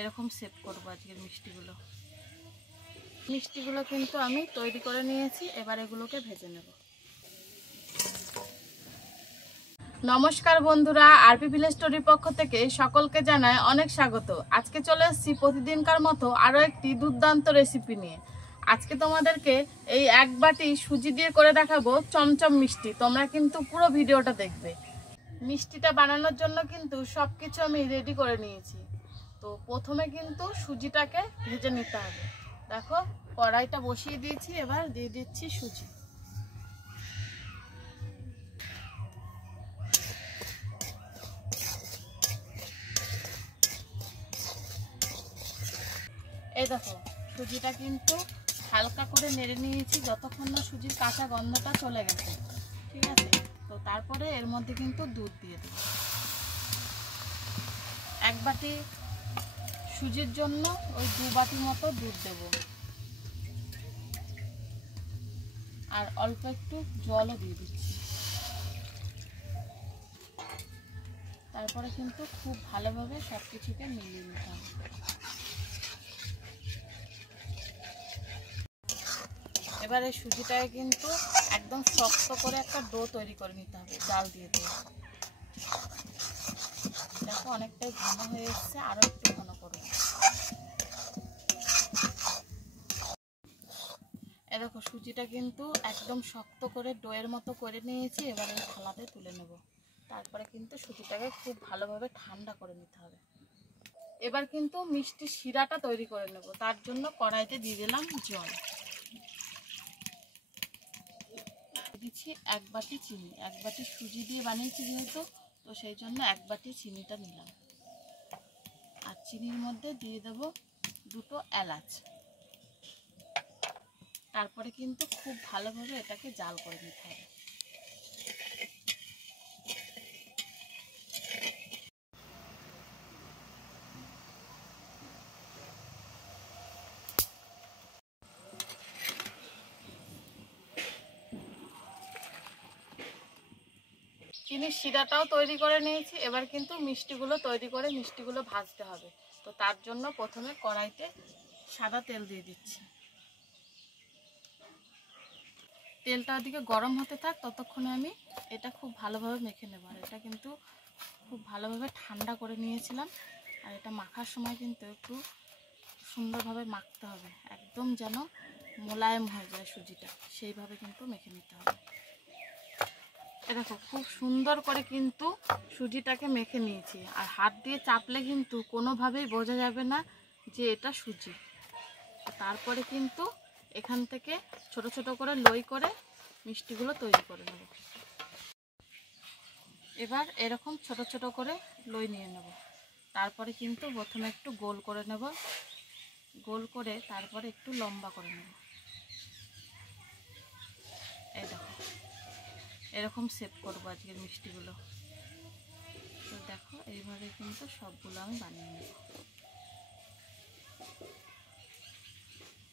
এরকম সেট করব আজকের মিষ্টিগুলো। মিষ্টিগুলো কিন্তু আমি তৈরি করে নিয়েছি, এবার এগুলোকে ভেজে নেব। নমস্কার বন্ধুরা, আরপি ভিলেজ স্টোরির পক্ষ থেকে সকলকে জানাই অনেক স্বাগত। আজকে চলে এসেছি প্রতিদিনকার মতো আরও একটি দুর্দান্ত রেসিপি নিয়ে। আজকে তোমাদেরকে এই এক বাটি সুজি দিয়ে করে দেখাবো চমচম মিষ্টি। তোমরা কিন্তু পুরো ভিডিওটা দেখবে। মিষ্টিটা বানানোর জন্য কিন্তু সব কিছু আমি রেডি করে নিয়েছি। তো প্রথমে কিন্তু সুজিটাকে ভেজে নিতে হবে। দেখো কড়াইটা বসিয়ে দিয়েছি, এবার দিয়ে দিচ্ছি সুজি। এই দেখো সুজিটা কিন্তু হালকা করে নেড়ে নিয়েছি যতক্ষণ না সুজির কাঁচা গন্ধটা চলে গেছে, ঠিক আছে। তো তারপরে এর মধ্যে কিন্তু দুধ দিয়ে দেব। এক বাটি সুজির জন্য ওই 2 বাটি মতো দুধ দেব, আর অল্প একটু জলও দিয়ে দিচ্ছি। তারপরে কিন্তু খুব ভালোভাবে সব কিছুকে মিলিয়ে নিতে হবে। এবারে সুজিটাকে কিন্তু একদম শক্ত করে একটা ডো তৈরি করে নিতে হবে জাল দিয়ে দিয়ে। দেখো অনেকটাই ঘন হয়ে এসছে, আরো একটু ঘন করব। দেখো সুজিটা কিন্তু একদম শক্ত করে ডোয়ের মতো করে নিয়েছি, এবার এই থালাতে তুলে নেব। তারপরে কিন্তু সুজিটাকে খুব ভালোভাবে ঠান্ডা করে নিতে হবে। এবার কিন্তু মিষ্টি শিরাটা তৈরি করে নেব। তার জন্য কড়াইতে দিয়ে দিলাম জল, দিচ্ছি 1 বাটি চিনি। 1 বাটি সুজি দিয়ে বানিয়েছি যেহেতু, তো সেই জন্য 1 বাটি চিনিটা নিলাম। আর চিনির মধ্যে দিয়ে দেব 2টো এলাচ। তারপরে কিন্তু খুব ভালোভাবে এটাকে জাল করে নিতে হবে। চিনির শিরাটাও তৈরি করে নিয়েছি, এবার কিন্তু মিষ্টিগুলো তৈরি করে মিষ্টিগুলো ভাজতে হবে। তো তার জন্য প্রথমে কড়াইতে সাদা তেল দিয়ে দিচ্ছি। তেলটা ওদিকে গরম হতে থাক, ততক্ষণে আমি এটা খুব ভালোভাবে মেখে নেব। আর এটা কিন্তু খুব ভালোভাবে ঠান্ডা করে নিয়েছিলাম, আর এটা মাখার সময় কিন্তু একটু সুন্দরভাবে মাখতে হবে, একদম যেন মোলায়েম হয়ে যায় সুজিটা, সেইভাবে কিন্তু মেখে নিতে হবে। দেখো খুব সুন্দর করে কিন্তু সুজিটাকে মেখে নিয়েছি, আর হাত দিয়ে চাপলে কিন্তু কোনোভাবেই বোঝা যাবে না যে এটা সুজি। তারপরে কিন্তু এখান থেকে ছোট ছোট করে লই করে মিষ্টিগুলো তৈরি করে নেব। এবার এরকম ছোট ছোট করে লই নিয়ে নেব। তারপরে কিন্তু প্রথমে একটু গোল করে নেব, গোল করে তারপরে একটু লম্বা করে নেব। এই দেখো এরকম সেট করবো আজকের মিষ্টিগুলো। তো দেখো এইভাবে কিন্তু সবগুলো আমি বানিয়ে নেব।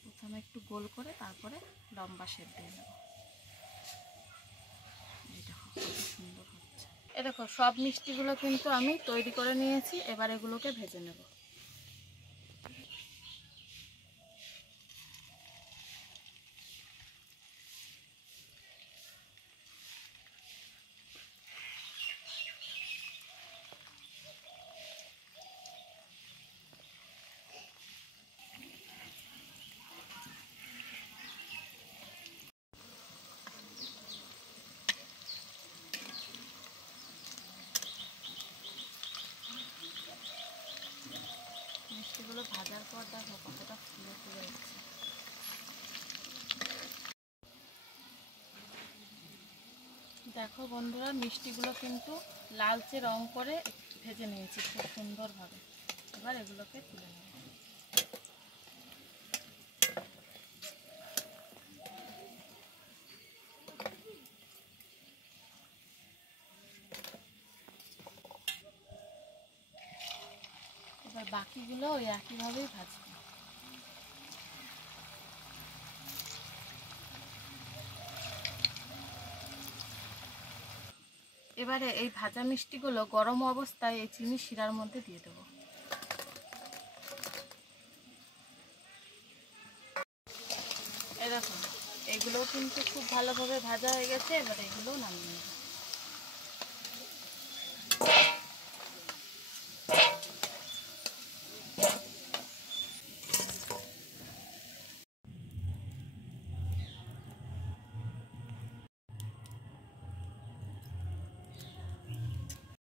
প্রথমে একটু গোল করে তারপরে লম্বা শেপ দিয়ে নেব। এই দেখো কত সুন্দর হচ্ছে। এই দেখো সব মিষ্টিগুলো কিন্তু আমি তৈরি করে নিয়েছি, এবার এগুলোকে ভেজে নেব। মিষ্টিগুলো ভাজার পর দেখো কতটা ফুলে ফুলে উঠছে। দেখো বন্ধুরা মিষ্টিগুলো কিন্তু লালচে রং করে ভেজে নিয়েছি খুব সুন্দরভাবে। এবার এগুলোকে তুলে নেব। এবার বাকিগুলো ওই একইভাবেই ভাজবো। এবারে এই ভাজা মিষ্টিগুলো গরম অবস্থায় এই চিনি শিরার মধ্যে দিয়ে দেবো। দেখো এগুলোও কিন্তু খুব ভালোভাবে ভাজা হয়ে গেছে, এবার এগুলোও নামিয়ে নেব।